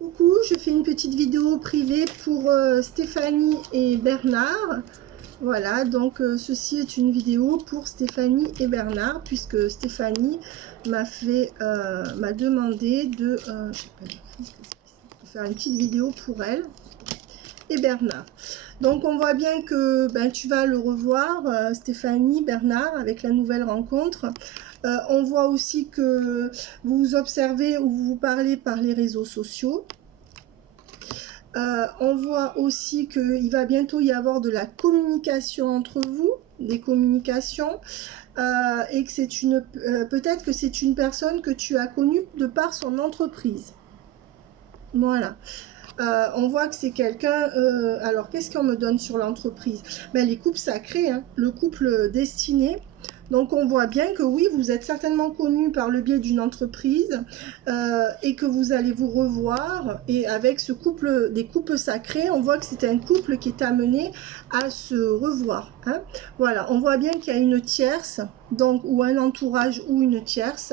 Coucou, je fais une petite vidéo privée pour Stéphanie et Bernard. Voilà, donc ceci est une vidéo pour Stéphanie et Bernard, puisque Stéphanie m'a demandé de faire une petite vidéo pour elle et Bernard. Donc on voit bien que tu vas le revoir, Stéphanie, Bernard, avec la nouvelle rencontre. On voit aussi que vous vous observez ou vous vous parlez par les réseaux sociaux. On voit aussi qu'il va bientôt y avoir de la communication entre vous, des communications, et que c'est peut-être que c'est une personne que tu as connue de par son entreprise. Voilà. On voit que c'est quelqu'un... alors, qu'est-ce qu'on me donne sur l'entreprise? Les couples sacrés, hein, le couple destiné. Donc, on voit bien que oui, vous êtes certainement connus par le biais d'une entreprise et que vous allez vous revoir. Et avec ce couple, des couples sacrés, on voit que c'est un couple qui est amené à se revoir. Hein. Voilà, on voit bien qu'il y a une tierce, donc, ou un entourage ou une tierce.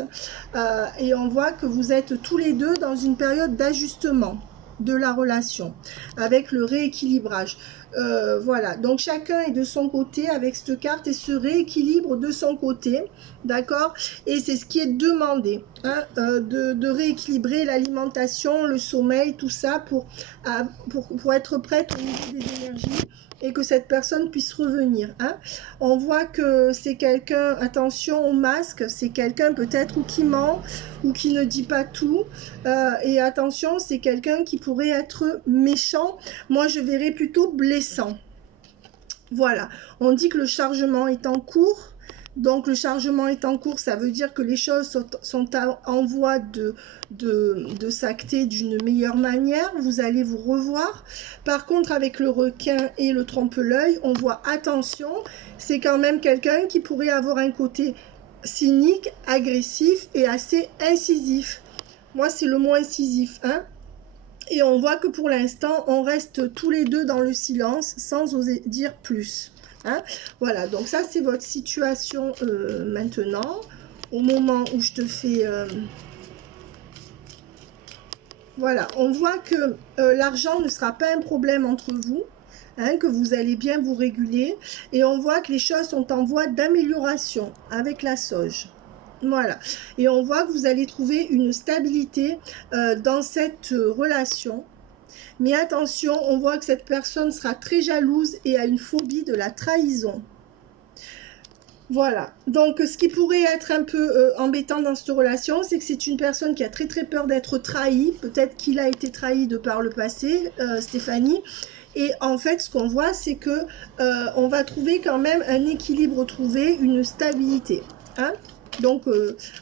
Et on voit que vous êtes tous les deux dans une période d'ajustement de la relation, avec le rééquilibrage. Voilà, donc chacun est de son côté avec cette carte et se rééquilibre de son côté, d'accord? Et c'est ce qui est demandé, hein, de rééquilibrer l'alimentation, le sommeil, tout ça pour être prête au niveau des énergies et que cette personne puisse revenir. Hein. On voit que c'est quelqu'un, attention au masque, c'est quelqu'un peut-être ou qui ment ou qui ne dit pas tout. Et attention, c'est quelqu'un qui pourrait être méchant. Moi, je verrais plutôt blessant. Voilà, on dit que le chargement est en cours. Donc le chargement est en cours, ça veut dire que les choses sont en voie de s'acter d'une meilleure manière. Vous allez vous revoir. Par contre, avec le requin et le trompe-l'œil, on voit attention, c'est quand même quelqu'un qui pourrait avoir un côté cynique, agressif et assez incisif. Moi, c'est le mot incisif, hein. Et on voit que pour l'instant, on reste tous les deux dans le silence sans oser dire plus. Hein. Voilà, donc ça c'est votre situation maintenant, au moment où je te fais... Voilà, on voit que l'argent ne sera pas un problème entre vous, hein, que vous allez bien vous réguler, et on voit que les choses sont en voie d'amélioration avec la sauge. Voilà, et on voit que vous allez trouver une stabilité dans cette relation. Mais attention, on voit que cette personne sera très jalouse et a une phobie de la trahison. Voilà, donc ce qui pourrait être un peu embêtant dans cette relation, c'est que c'est une personne qui a très très peur d'être trahie. Peut-être qu'il a été trahi de par le passé, Stéphanie. Et en fait, ce qu'on voit, c'est que on va trouver quand même un équilibre trouvé, une stabilité. Hein. Donc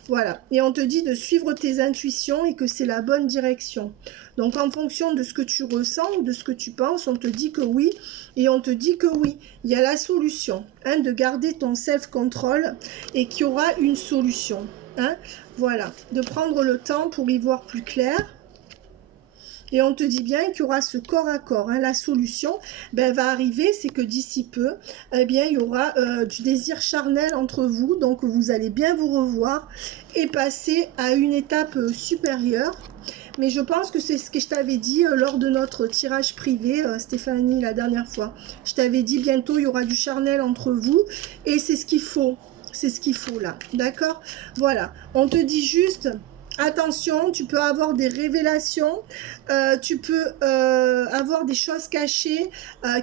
voilà, et on te dit de suivre tes intuitions et que c'est la bonne direction. Donc en fonction de ce que tu ressens ou de ce que tu penses, on te dit que oui, et on te dit que oui, il y a la solution, hein, de garder ton self-control et qu'il y aura une solution. Hein, voilà, de prendre le temps pour y voir plus clair. Et on te dit bien qu'il y aura ce corps à corps. Hein. La solution va arriver, c'est que d'ici peu, eh bien, il y aura du désir charnel entre vous. Donc, vous allez bien vous revoir et passer à une étape supérieure. Mais je pense que c'est ce que je t'avais dit lors de notre tirage privé, Stéphanie, la dernière fois. Je t'avais dit bientôt, il y aura du charnel entre vous. Et c'est ce qu'il faut. C'est ce qu'il faut là. D'accord? Voilà. On te dit juste... Attention, tu peux avoir des révélations, tu peux avoir des choses cachées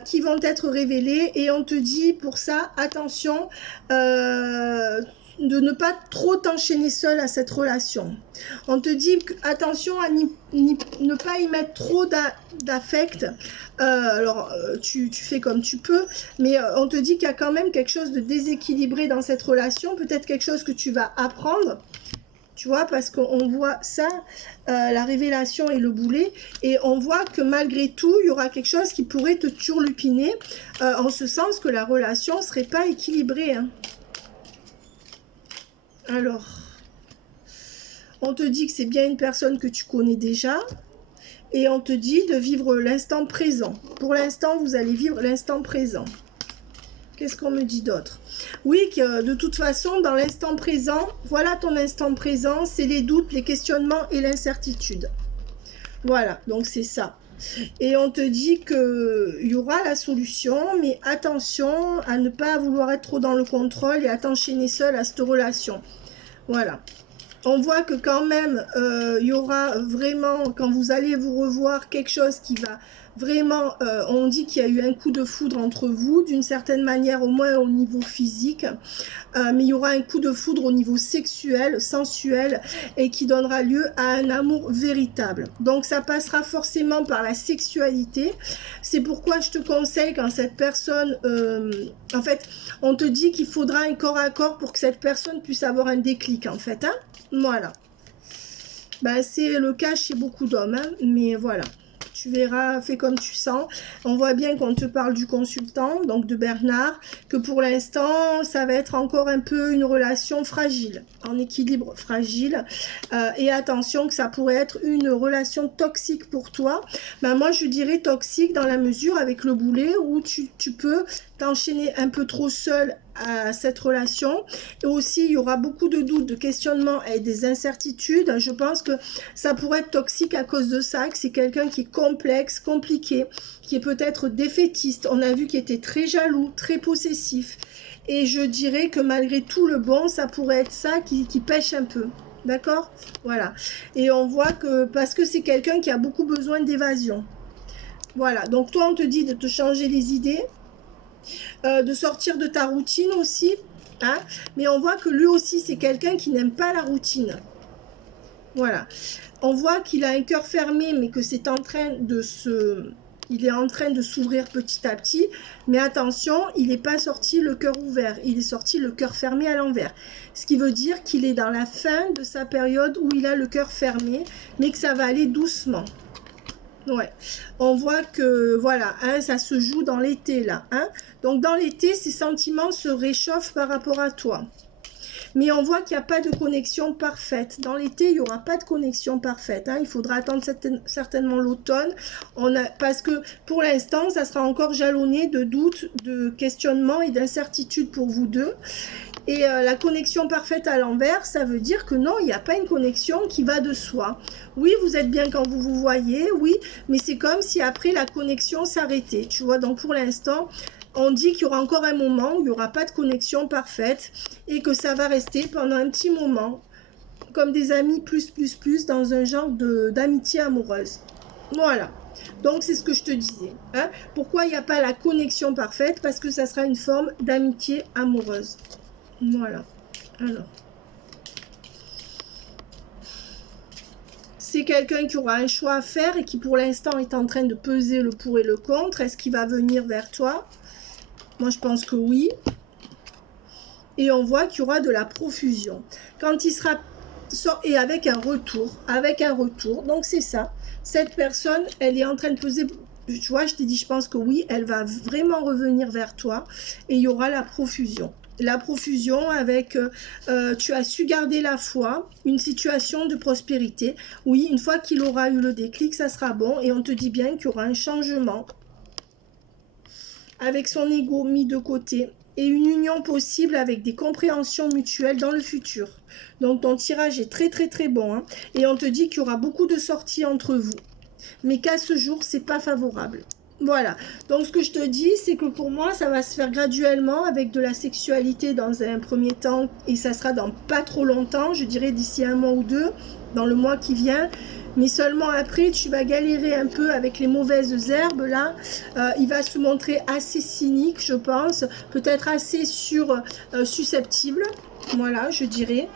qui vont être révélées et on te dit pour ça, attention, de ne pas trop t'enchaîner seul à cette relation. On te dit attention à ne pas y mettre trop d'affect. Alors, tu fais comme tu peux, mais on te dit qu'il y a quand même quelque chose de déséquilibré dans cette relation, peut-être quelque chose que tu vas apprendre. Tu vois, parce qu'on voit ça, la révélation et le boulet, et on voit que malgré tout, il y aura quelque chose qui pourrait te turlupiner, en ce sens que la relation ne serait pas équilibrée. Hein. Alors, on te dit que c'est bien une personne que tu connais déjà, et on te dit de vivre l'instant présent. Pour l'instant, vous allez vivre l'instant présent. Qu'est-ce qu'on me dit d'autre? Oui, que de toute façon, dans l'instant présent, voilà ton instant présent, c'est les doutes, les questionnements et l'incertitude. Voilà, donc c'est ça. Et on te dit qu'il y aura la solution, mais attention à ne pas vouloir être trop dans le contrôle et à t'enchaîner seul à cette relation. Voilà. On voit que quand même, il y aura vraiment, quand vous allez vous revoir, quelque chose qui va vraiment, on dit qu'il y a eu un coup de foudre entre vous, d'une certaine manière, au moins au niveau physique, mais il y aura un coup de foudre au niveau sexuel, sensuel, et qui donnera lieu à un amour véritable. Donc ça passera forcément par la sexualité. C'est pourquoi je te conseille, quand cette personne, en fait, on te dit qu'il faudra un corps à corps pour que cette personne puisse avoir un déclic, en fait, hein. Voilà. Ben, c'est le cas chez beaucoup d'hommes, hein, mais voilà. Tu verras, fais comme tu sens. On voit bien qu'on te parle du consultant, donc de Bernard, que pour l'instant, ça va être encore un peu une relation fragile, en équilibre fragile. Et attention que ça pourrait être une relation toxique pour toi. Ben, moi, je dirais toxique dans la mesure avec le boulet où tu peux t'enchaîner un peu trop seul à cette relation. Et aussi, il y aura beaucoup de doutes, de questionnements et des incertitudes. Je pense que ça pourrait être toxique à cause de ça, que c'est quelqu'un qui est complexe, compliqué, qui est peut-être défaitiste. On a vu qu'il était très jaloux, très possessif. Et je dirais que malgré tout le bon, ça pourrait être ça qui pêche un peu. D'accord? Voilà. Et on voit que, parce que c'est quelqu'un qui a beaucoup besoin d'évasion. Voilà. Donc toi, on te dit de te changer les idées, de sortir de ta routine aussi. Hein? Mais on voit que lui aussi, c'est quelqu'un qui n'aime pas la routine. Voilà. On voit qu'il a un cœur fermé, mais que c'est en train de il est en train de s'ouvrir petit à petit. Mais attention, il n'est pas sorti le cœur ouvert. Il est sorti le cœur fermé à l'envers. Ce qui veut dire qu'il est dans la fin de sa période où il a le cœur fermé, mais que ça va aller doucement. Ouais, on voit que, voilà, hein, ça se joue dans l'été, là. Hein. Donc, dans l'été, ses sentiments se réchauffent par rapport à toi. Mais on voit qu'il n'y a pas de connexion parfaite. Dans l'été, il n'y aura pas de connexion parfaite. Hein. Il faudra attendre certainement l'automne. Parce que pour l'instant, ça sera encore jalonné de doutes, de questionnements et d'incertitudes pour vous deux. Et la connexion parfaite à l'envers, ça veut dire que non, il n'y a pas une connexion qui va de soi. Oui, vous êtes bien quand vous vous voyez, oui, mais c'est comme si après la connexion s'arrêtait. Tu vois, donc pour l'instant, on dit qu'il y aura encore un moment où il n'y aura pas de connexion parfaite et que ça va rester pendant un petit moment, comme des amis plus, dans un genre d'amitié amoureuse. Voilà. Donc, c'est ce que je te disais. Hein. Pourquoi il n'y a pas la connexion parfaite? Parce que ça sera une forme d'amitié amoureuse. Voilà. Alors. C'est quelqu'un qui aura un choix à faire et qui pour l'instant est en train de peser le pour et le contre. Est-ce qu'il va venir vers toi? Moi, je pense que oui. Et on voit qu'il y aura de la profusion. Quand il sera... Et avec un retour. Donc, c'est ça. Cette personne, elle est en train de peser... Tu vois, je t'ai dit, je pense que oui, elle va vraiment revenir vers toi. Et il y aura la profusion. La profusion avec, tu as su garder la foi, une situation de prospérité. Oui, une fois qu'il aura eu le déclic, ça sera bon. Et on te dit bien qu'il y aura un changement avec son ego mis de côté et une union possible avec des compréhensions mutuelles dans le futur. Donc ton tirage est très bon. Hein, et on te dit qu'il y aura beaucoup de sorties entre vous. Mais qu'à ce jour, c'est pas favorable. Voilà, donc ce que je te dis, c'est que pour moi, ça va se faire graduellement avec de la sexualité dans un premier temps, et ça sera dans pas trop longtemps, je dirais d'ici un mois ou deux, dans le mois qui vient, mais seulement après, tu vas galérer un peu avec les mauvaises herbes, là, il va se montrer assez cynique, je pense, peut-être assez susceptible, voilà, je dirais.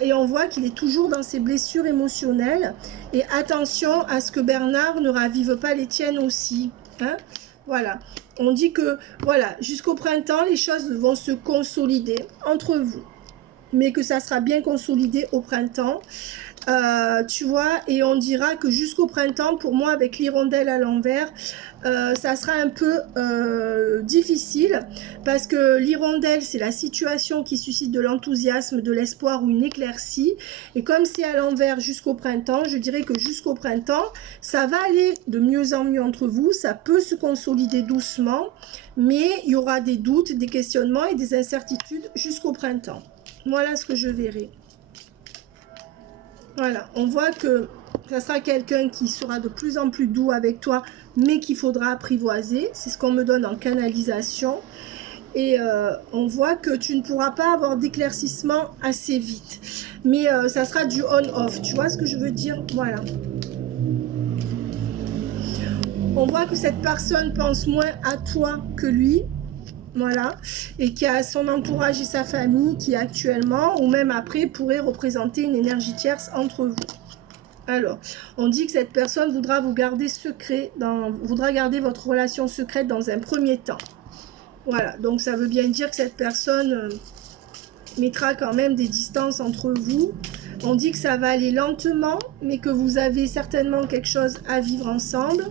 Et on voit qu'il est toujours dans ses blessures émotionnelles. Et attention à ce que Bernard ne ravive pas les tiennes aussi. Hein? Voilà. On dit que, voilà, jusqu'au printemps, les choses vont se consolider entre vous. Mais que ça sera bien consolidé au printemps. Tu vois, et on dira que jusqu'au printemps, pour moi, avec l'hirondelle à l'envers, ça sera un peu difficile parce que l'hirondelle, c'est la situation qui suscite de l'enthousiasme, de l'espoir ou une éclaircie. Et comme c'est à l'envers jusqu'au printemps, je dirais que jusqu'au printemps, ça va aller de mieux en mieux entre vous. Ça peut se consolider doucement, mais il y aura des doutes, des questionnements et des incertitudes jusqu'au printemps. Voilà ce que je verrai. Voilà, on voit que Ça sera quelqu'un qui sera de plus en plus doux avec toi, mais qu'il faudra apprivoiser. C'est ce qu'on me donne en canalisation. Et on voit que tu ne pourras pas avoir d'éclaircissement assez vite. Mais ça sera du on-off. Tu vois ce que je veux dire? Voilà. On voit que cette personne pense moins à toi que lui. Voilà. Et qui a son entourage et sa famille qui actuellement, ou même après, pourrait représenter une énergie tierce entre vous. Alors, on dit que cette personne voudra vous garder secret, voudra garder votre relation secrète dans un premier temps. Voilà, donc ça veut bien dire que cette personne mettra quand même des distances entre vous. On dit que ça va aller lentement, mais que vous avez certainement quelque chose à vivre ensemble.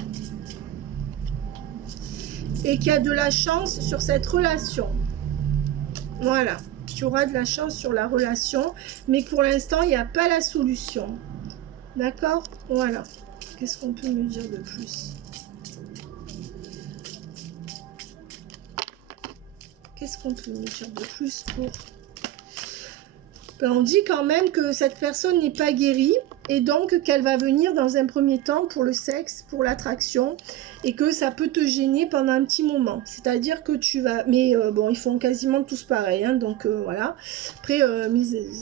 Et qu'il y a de la chance sur cette relation. Voilà, tu auras de la chance sur la relation, mais pour l'instant, il n'y a pas la solution. D'accord? Voilà. Qu'est-ce qu'on peut me dire de plus? Qu'est-ce qu'on peut me dire de plus pour... Ben, on dit quand même que cette personne n'est pas guérie et donc qu'elle va venir dans un premier temps pour le sexe, pour l'attraction, et que ça peut te gêner pendant un petit moment. C'est-à-dire que tu vas... Mais bon, ils font quasiment tous pareil, hein, donc voilà. Après,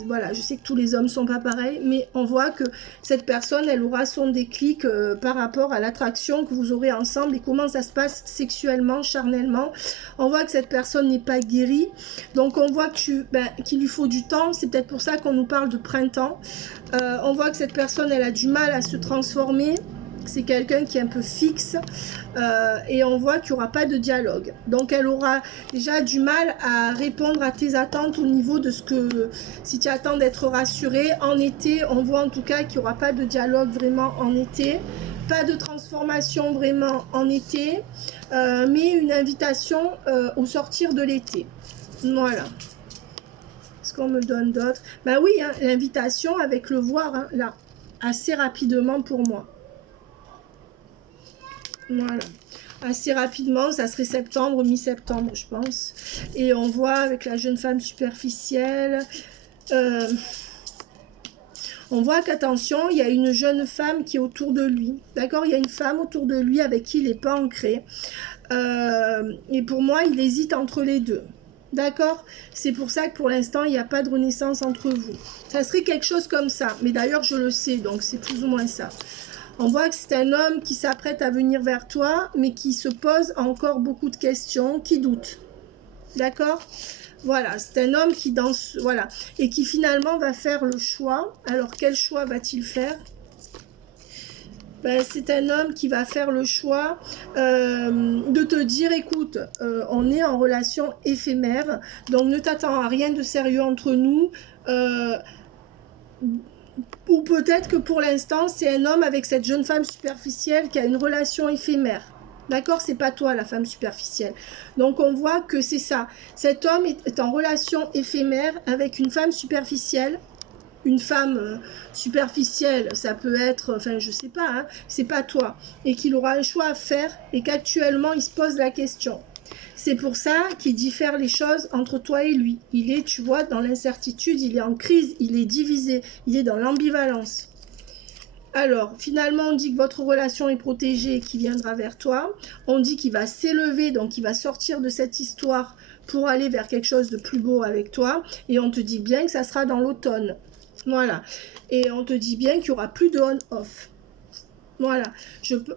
voilà, je sais que tous les hommes sont pas pareils, mais on voit que cette personne, elle aura son déclic par rapport à l'attraction que vous aurez ensemble et comment ça se passe sexuellement, charnellement. On voit que cette personne n'est pas guérie, donc on voit que qu'il lui faut du temps. C'est peut-être pour ça qu'on nous parle de printemps. On voit que cette personne, elle a du mal à se transformer. C'est quelqu'un qui est un peu fixe et on voit qu'il n'y aura pas de dialogue. Donc elle aura déjà du mal à répondre à tes attentes au niveau de ce que... Si tu attends d'être rassuré, en été, on voit en tout cas qu'il n'y aura pas de dialogue vraiment en été. Pas de transformation vraiment en été, mais une invitation au sortir de l'été. Voilà. Qu'est-ce qu'on me donne d'autre? Ben oui, hein, l'invitation avec le voir, hein, là, assez rapidement pour moi. Voilà. Assez rapidement, ça serait septembre, mi-septembre, je pense. Et on voit avec la jeune femme superficielle... on voit qu'attention, il y a une jeune femme qui est autour de lui. D'accord? Il y a une femme autour de lui avec qui il n'est pas ancré. Et pour moi, il hésite entre les deux. D'accord? C'est pour ça que pour l'instant, il n'y a pas de renaissance entre vous. Ça serait quelque chose comme ça. Mais d'ailleurs, je le sais, donc c'est plus ou moins ça. On voit que c'est un homme qui s'apprête à venir vers toi, mais qui se pose encore beaucoup de questions, qui doute. D'accord? Voilà, c'est un homme qui danse, voilà, et qui finalement va faire le choix. Alors, quel choix va-t-il faire? Ben, c'est un homme qui va faire le choix de te dire, écoute, on est en relation éphémère, donc ne t'attends à rien de sérieux entre nous. Ou peut-être que pour l'instant, c'est un homme avec cette jeune femme superficielle qui a une relation éphémère. D'accord? C'est pas toi, la femme superficielle. Donc, on voit que c'est ça. Cet homme est en relation éphémère avec une femme superficielle. Une femme superficielle, ça peut être, enfin, je sais pas, hein, c'est pas toi. Et qu'il aura un choix à faire et qu'actuellement, il se pose la question. C'est pour ça qu'il diffère les choses entre toi et lui. Il est, tu vois, dans l'incertitude, il est en crise, il est divisé, il est dans l'ambivalence. Alors, finalement, on dit que votre relation est protégée et qu'il viendra vers toi. On dit qu'il va s'élever, donc il va sortir de cette histoire pour aller vers quelque chose de plus beau avec toi. Et on te dit bien que ça sera dans l'automne. Voilà. Et on te dit bien qu'il n'y aura plus de on-off. Voilà.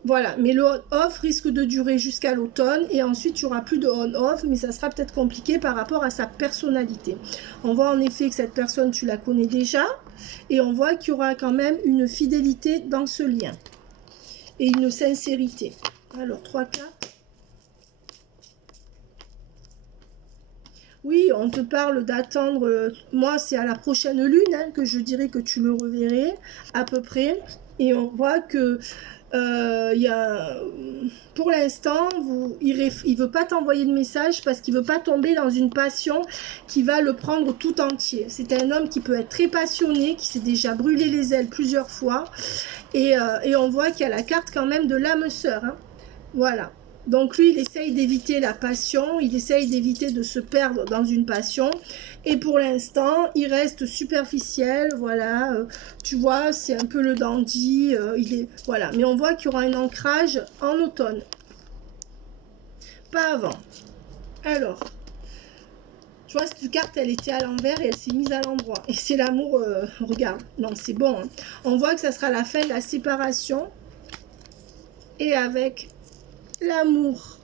Voilà. Mais le on-off risque de durer jusqu'à l'automne. Et ensuite, il n'y aura plus de on-off. Mais ça sera peut-être compliqué par rapport à sa personnalité. On voit en effet que cette personne, tu la connais déjà. Et on voit qu'il y aura quand même une fidélité dans ce lien. Et une sincérité. Alors, 3 cartes. Oui, on te parle d'attendre, moi c'est à la prochaine lune hein, que je dirais que tu le reverrais à peu près. Et on voit que pour l'instant, il ne veut pas t'envoyer de message parce qu'il ne veut pas tomber dans une passion qui va le prendre tout entier. C'est un homme qui peut être très passionné, qui s'est déjà brûlé les ailes plusieurs fois. Et on voit qu'il y a la carte quand même de l'âme sœur. Hein. Voilà. Donc lui, il essaye d'éviter la passion, il essaye d'éviter de se perdre dans une passion. Et pour l'instant, il reste superficiel, voilà. Tu vois, c'est un peu le dandy, voilà. Mais on voit qu'il y aura un ancrage en automne. Pas avant. Alors, tu vois, cette carte, elle était à l'envers et elle s'est mise à l'endroit. Et c'est l'amour, regarde, non, c'est bon. Hein. On voit que ça sera la fin de la séparation. Et avec l'amour,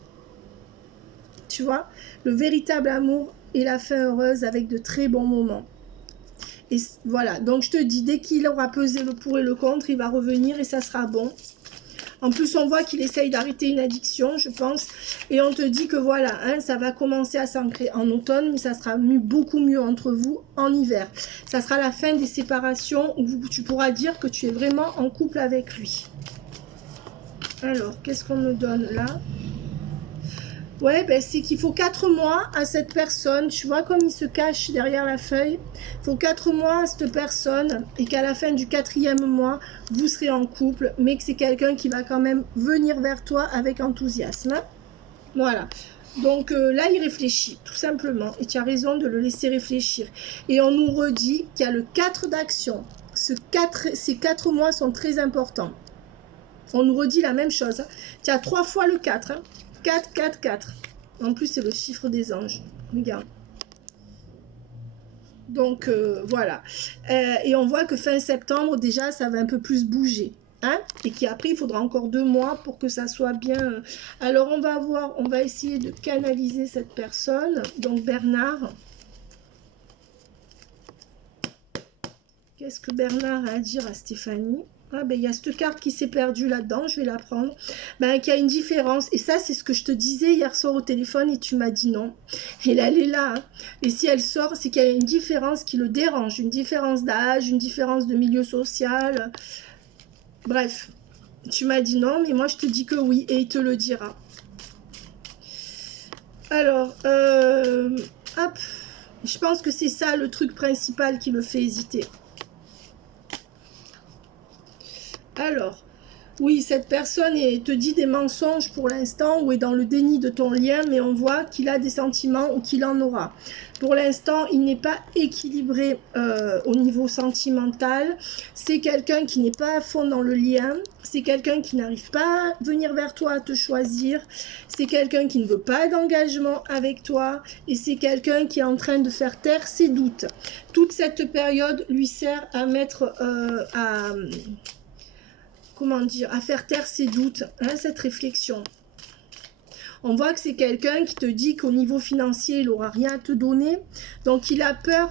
tu vois, le véritable amour et la fin heureuse avec de très bons moments. Et voilà, donc je te dis, dès qu'il aura pesé le pour et le contre, il va revenir et ça sera bon. En plus, on voit qu'il essaye d'arrêter une addiction, je pense. Et on te dit que voilà, hein, ça va commencer à s'ancrer en automne, mais ça sera beaucoup mieux entre vous en hiver. Ça sera la fin des séparations où tu pourras dire que tu es vraiment en couple avec lui. Alors, qu'est-ce qu'on me donne là? Ouais, ben c'est qu'il faut 4 mois à cette personne. Tu vois comme il se cache derrière la feuille. Il faut 4 mois à cette personne et qu'à la fin du 4e mois, vous serez en couple, mais que c'est quelqu'un qui va quand même venir vers toi avec enthousiasme. Voilà. Donc là, il réfléchit, tout simplement. Et tu as raison de le laisser réfléchir. Et on nous redit qu'il y a le 4 d'action. Ces 4 mois sont très importants. On nous redit la même chose. Tu as 3 fois le 4. Hein. 4, 4, 4. En plus, c'est le chiffre des anges. Regarde. Donc, voilà. Et on voit que fin septembre, déjà, ça va un peu plus bouger. Hein? Et qu'après, il faudra encore 2 mois pour que ça soit bien. Alors, on va essayer de canaliser cette personne. Donc, Bernard. Qu'est-ce que Bernard a à dire à Stéphanie? Ah ben il y a cette carte qui s'est perdue là-dedans, je vais la prendre. Ben qu'il y a une différence. Et ça, c'est ce que je te disais hier soir au téléphone et tu m'as dit non. Et là, elle est là. Hein. Et si elle sort, c'est qu'il y a une différence qui le dérange. Une différence d'âge, une différence de milieu social. Bref, tu m'as dit non, mais moi je te dis que oui et il te le dira. Alors, hop. Je pense que c'est ça le truc principal qui le fait hésiter. Alors, oui, cette personne te dit des mensonges pour l'instant ou est dans le déni de ton lien, mais on voit qu'il a des sentiments ou qu'il en aura. Pour l'instant, il n'est pas équilibré au niveau sentimental. C'est quelqu'un qui n'est pas à fond dans le lien. C'est quelqu'un qui n'arrive pas à venir vers toi à te choisir. C'est quelqu'un qui ne veut pas d'engagement avec toi. Et c'est quelqu'un qui est en train de faire taire ses doutes. Toute cette période lui sert à mettre comment dire, à faire taire ses doutes, hein, cette réflexion. On voit que c'est quelqu'un qui te dit qu'au niveau financier, il n'aura rien à te donner. Donc, il a peur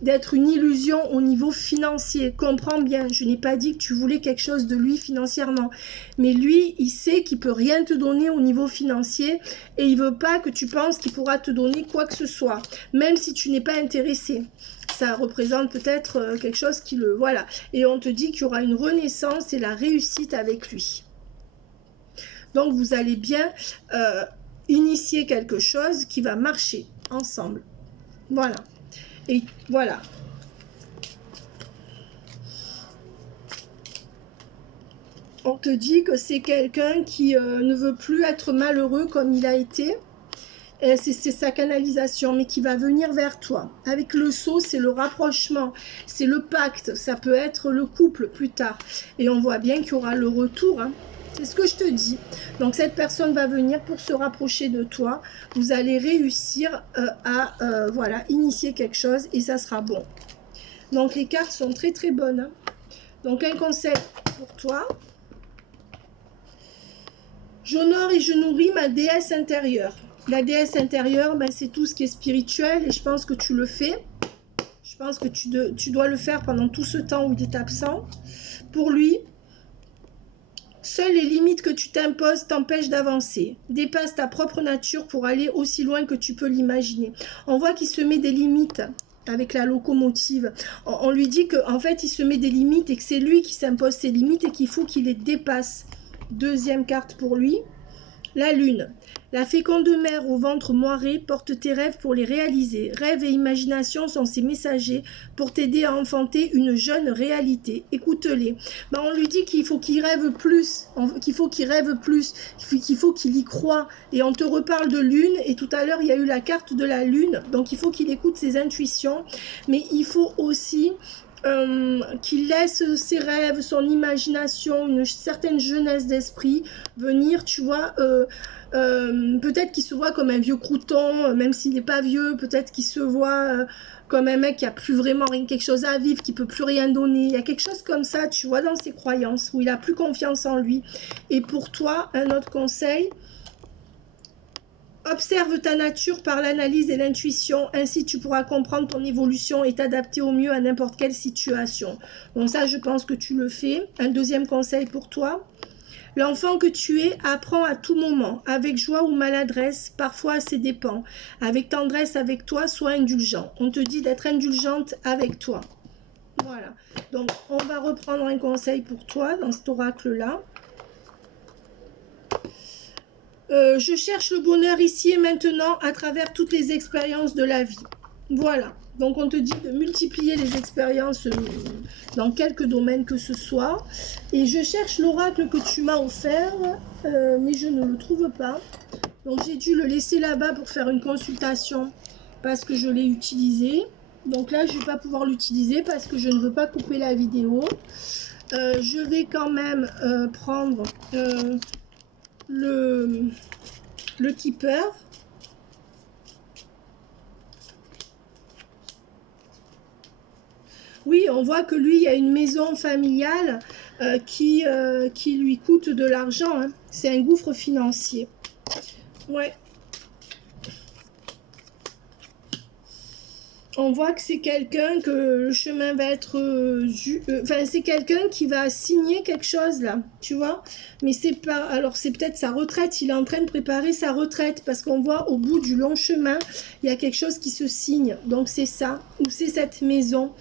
d'être une illusion au niveau financier. Comprends bien, je n'ai pas dit que tu voulais quelque chose de lui financièrement. Mais lui, il sait qu'il ne peut rien te donner au niveau financier et il ne veut pas que tu penses qu'il pourra te donner quoi que ce soit, même si tu n'es pas intéressé. Ça représente peut-être quelque chose qui le... Voilà. Et on te dit qu'il y aura une renaissance et la réussite avec lui. Donc, vous allez bien initier quelque chose qui va marcher ensemble. Voilà. Et voilà. On te dit que c'est quelqu'un qui ne veut plus être malheureux comme il a été. C'est sa canalisation, mais qui va venir vers toi. Avec le sceau, c'est le rapprochement, c'est le pacte, ça peut être le couple plus tard. Et on voit bien qu'il y aura le retour, hein. C'est ce que je te dis. Donc cette personne va venir pour se rapprocher de toi. Vous allez réussir à voilà, initier quelque chose et ça sera bon. Donc les cartes sont très très bonnes. Hein. Donc un conseil pour toi. J'honore et je nourris ma déesse intérieure. La déesse intérieure, ben, c'est tout ce qui est spirituel et je pense que tu le fais. Je pense que tu dois le faire pendant tout ce temps où il est absent. Pour lui, seules les limites que tu t'imposes t'empêchent d'avancer. Dépasse ta propre nature pour aller aussi loin que tu peux l'imaginer. On voit qu'il se met des limites avec la locomotive. On lui dit qu'en fait, il se met des limites et que c'est lui qui s'impose ses limites et qu'il faut qu'il les dépasse. Deuxième carte pour lui. La lune. La féconde mère au ventre moiré porte tes rêves pour les réaliser. Rêves et imagination sont ses messagers pour t'aider à enfanter une jeune réalité. Écoute-les. Ben, on lui dit qu'il faut qu'il rêve plus, qu'il faut qu'il rêve plus, qu'il faut qu'il y croit. Et on te reparle de lune, et tout à l'heure il y a eu la carte de la lune, donc il faut qu'il écoute ses intuitions, mais il faut aussi qu'il laisse ses rêves, son imagination, une certaine jeunesse d'esprit venir, tu vois, peut-être qu'il se voit comme un vieux crouton, même s'il n'est pas vieux, peut-être qu'il se voit comme un mec qui a plus vraiment quelque chose à vivre, qui peut plus rien donner, il y a quelque chose comme ça, tu vois, dans ses croyances, où il a plus confiance en lui. Et pour toi, un autre conseil, observe ta nature par l'analyse et l'intuition, ainsi tu pourras comprendre ton évolution et t'adapter au mieux à n'importe quelle situation. Donc ça, je pense que tu le fais. Un deuxième conseil pour toi. L'enfant que tu es apprend à tout moment, avec joie ou maladresse, parfois à ses dépens. Avec tendresse avec toi, sois indulgent. On te dit d'être indulgente avec toi. Voilà. Donc, on va reprendre un conseil pour toi dans cet oracle-là. Je cherche le bonheur ici et maintenant à travers toutes les expériences de la vie. Voilà. Donc, on te dit de multiplier les expériences dans quelques domaines que ce soit. Et je cherche l'oracle que tu m'as offert, mais je ne le trouve pas. Donc, j'ai dû le laisser là-bas pour faire une consultation parce que je l'ai utilisé. Donc là, je ne vais pas pouvoir l'utiliser parce que je ne veux pas couper la vidéo. Je vais quand même prendre le keeper. Oui, on voit que lui, il y a une maison familiale qui lui coûte de l'argent. Hein. C'est un gouffre financier. Ouais. On voit que c'est quelqu'un que le chemin va être... Enfin, c'est quelqu'un qui va signer quelque chose, là, tu vois. Mais c'est pas... Alors, c'est peut-être sa retraite. Il est en train de préparer sa retraite parce qu'on voit au bout du long chemin, il y a quelque chose qui se signe. Donc, c'est ça. Ou c'est cette maison.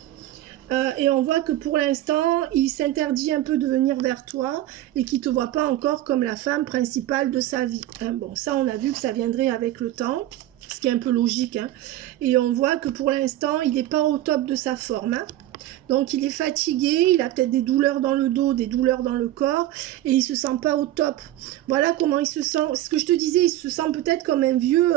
Et on voit que pour l'instant, il s'interdit un peu de venir vers toi et qu'il ne te voit pas encore comme la femme principale de sa vie. Hein, bon, ça, on a vu que ça viendrait avec le temps. Ce qui est un peu logique, hein. Et on voit que pour l'instant, il n'est pas au top de sa forme. Hein. Donc, il est fatigué, il a peut-être des douleurs dans le dos, des douleurs dans le corps, et il ne se sent pas au top. Voilà comment il se sent. Ce que je te disais, il se sent peut-être comme un vieux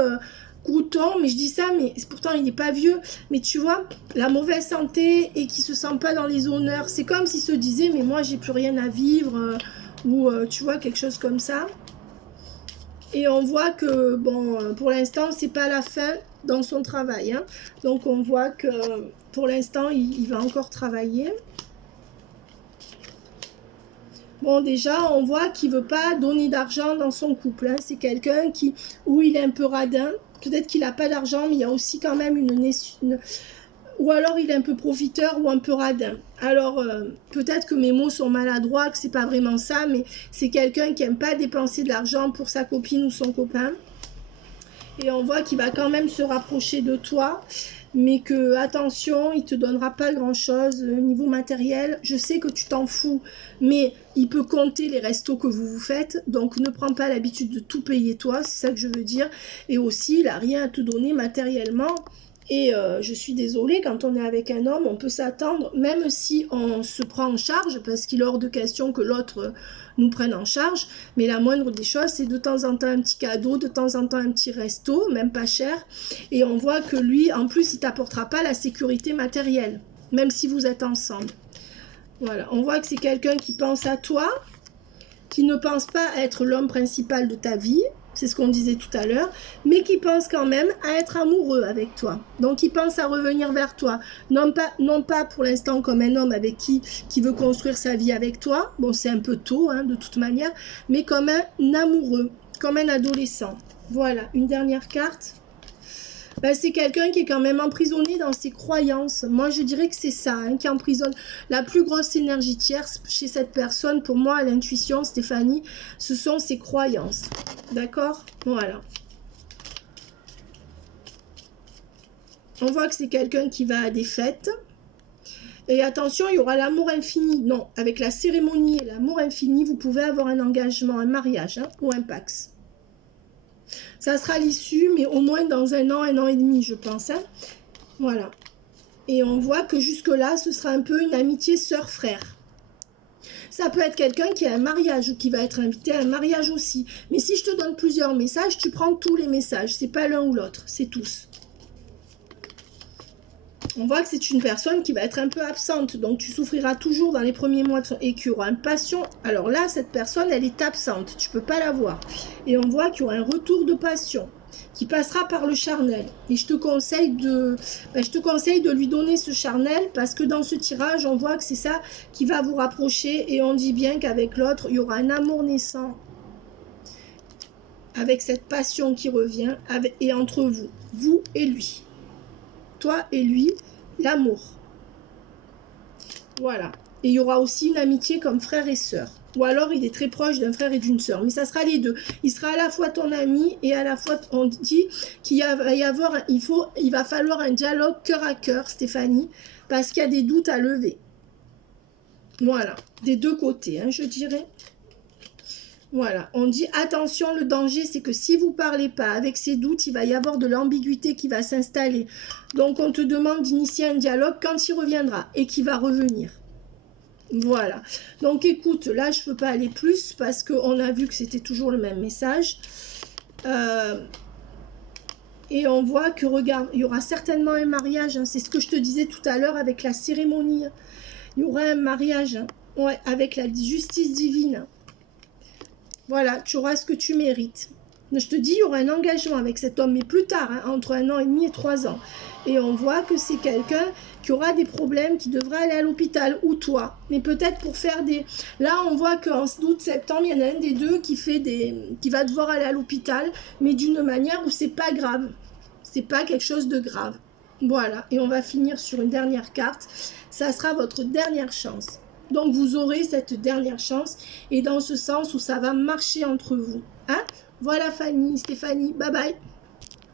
crouton, mais je dis ça, mais pourtant, il n'est pas vieux. Mais tu vois, la mauvaise santé et qui ne se sent pas dans les honneurs, c'est comme s'il se disait, mais moi, j'ai plus rien à vivre, ou tu vois, quelque chose comme ça. Et on voit que, bon, pour l'instant, c'est pas la fin dans son travail. Hein. Donc, on voit que, pour l'instant, il va encore travailler. Bon, déjà, on voit qu'il veut pas donner d'argent dans son couple. Hein. C'est quelqu'un où il est un peu radin. Peut-être qu'il n'a pas d'argent, mais il y a aussi quand même ou alors il est un peu profiteur ou un peu radin. Alors, peut-être que mes mots sont maladroits, que c'est pas vraiment ça, mais c'est quelqu'un qui aime pas dépenser de l'argent pour sa copine ou son copain. Et on voit qu'il va quand même se rapprocher de toi, mais que, attention, il te donnera pas grand-chose niveau matériel. Je sais que tu t'en fous, mais il peut compter les restos que vous vous faites, donc ne prends pas l'habitude de tout payer toi, c'est ça que je veux dire. Et aussi, il n'a rien à te donner matériellement. Et je suis désolée, quand on est avec un homme, on peut s'attendre, même si on se prend en charge, parce qu'il est hors de question que l'autre nous prenne en charge, mais la moindre des choses, c'est de temps en temps un petit cadeau, de temps en temps un petit resto, même pas cher, et on voit que lui, en plus, il t'apportera pas la sécurité matérielle, même si vous êtes ensemble. Voilà, on voit que c'est quelqu'un qui pense à toi, qui ne pense pas être l'homme principal de ta vie, c'est ce qu'on disait tout à l'heure, mais qui pense quand même à être amoureux avec toi. Donc, il pense à revenir vers toi. Non pas pour l'instant comme un homme avec qui veut construire sa vie avec toi. Bon, c'est un peu tôt, hein, de toute manière, mais comme un amoureux, comme un adolescent. Voilà, une dernière carte. Ben, c'est quelqu'un qui est quand même emprisonné dans ses croyances. Moi, je dirais que c'est ça, hein, qui emprisonne. La plus grosse énergie tierce chez cette personne, pour moi, l'intuition, Stéphanie, ce sont ses croyances. D'accord? Voilà. On voit que c'est quelqu'un qui va à des fêtes. Et attention, il y aura l'amour infini. Non, avec la cérémonie et l'amour infini, vous pouvez avoir un engagement, un mariage, hein, ou un pax. Ça sera l'issue, mais au moins dans un an et demi, je pense. Hein. Voilà. Et on voit que jusque-là, ce sera un peu une amitié sœur-frère. Ça peut être quelqu'un qui a un mariage ou qui va être invité à un mariage aussi. Mais si je te donne plusieurs messages, tu prends tous les messages. C'est pas l'un ou l'autre, c'est tous. On voit que c'est une personne qui va être un peu absente. Donc tu souffriras toujours dans les premiers mois de son... Et qu'il y aura une passion. Alors là, cette personne, elle est absente. Tu peux pas la voir. Et on voit qu'il y aura un retour de passion qui passera par le charnel. Et je te conseille de lui donner ce charnel parce que dans ce tirage, on voit que c'est ça qui va vous rapprocher et on dit bien qu'avec l'autre, il y aura un amour naissant avec cette passion qui revient et entre vous, vous et lui. Toi et lui, l'amour. Voilà. Et il y aura aussi une amitié comme frère et sœur. Ou alors il est très proche d'un frère et d'une sœur. Mais ça sera les deux. Il sera à la fois ton ami et à la fois, on dit qu'il va falloir un dialogue cœur à cœur, Stéphanie, parce qu'il y a des doutes à lever. Voilà. Des deux côtés, hein, je dirais. Voilà, on dit attention, le danger c'est que si vous ne parlez pas avec ces doutes, il va y avoir de l'ambiguïté qui va s'installer. Donc on te demande d'initier un dialogue quand il reviendra et qui va revenir. Voilà, donc écoute, là je ne peux pas aller plus parce qu'on a vu que c'était toujours le même message. Et on voit que, regarde, il y aura certainement un mariage, hein, c'est ce que je te disais tout à l'heure avec la cérémonie. Il y aura un mariage, hein, ouais, avec la justice divine. Voilà, tu auras ce que tu mérites. Je te dis, il y aura un engagement avec cet homme, mais plus tard, hein, entre 1 an et demi et 3 ans. Et on voit que c'est quelqu'un qui aura des problèmes, qui devra aller à l'hôpital, ou toi. Mais peut-être pour faire des... Là, on voit qu'en août, septembre, il y en a un des deux qui va devoir aller à l'hôpital, mais d'une manière où c'est pas grave. C'est pas quelque chose de grave. Voilà, et on va finir sur une dernière carte. Ça sera votre dernière chance. Donc, vous aurez cette dernière chance et dans ce sens où ça va marcher entre vous. Hein? Voilà Fanny, Stéphanie, bye bye.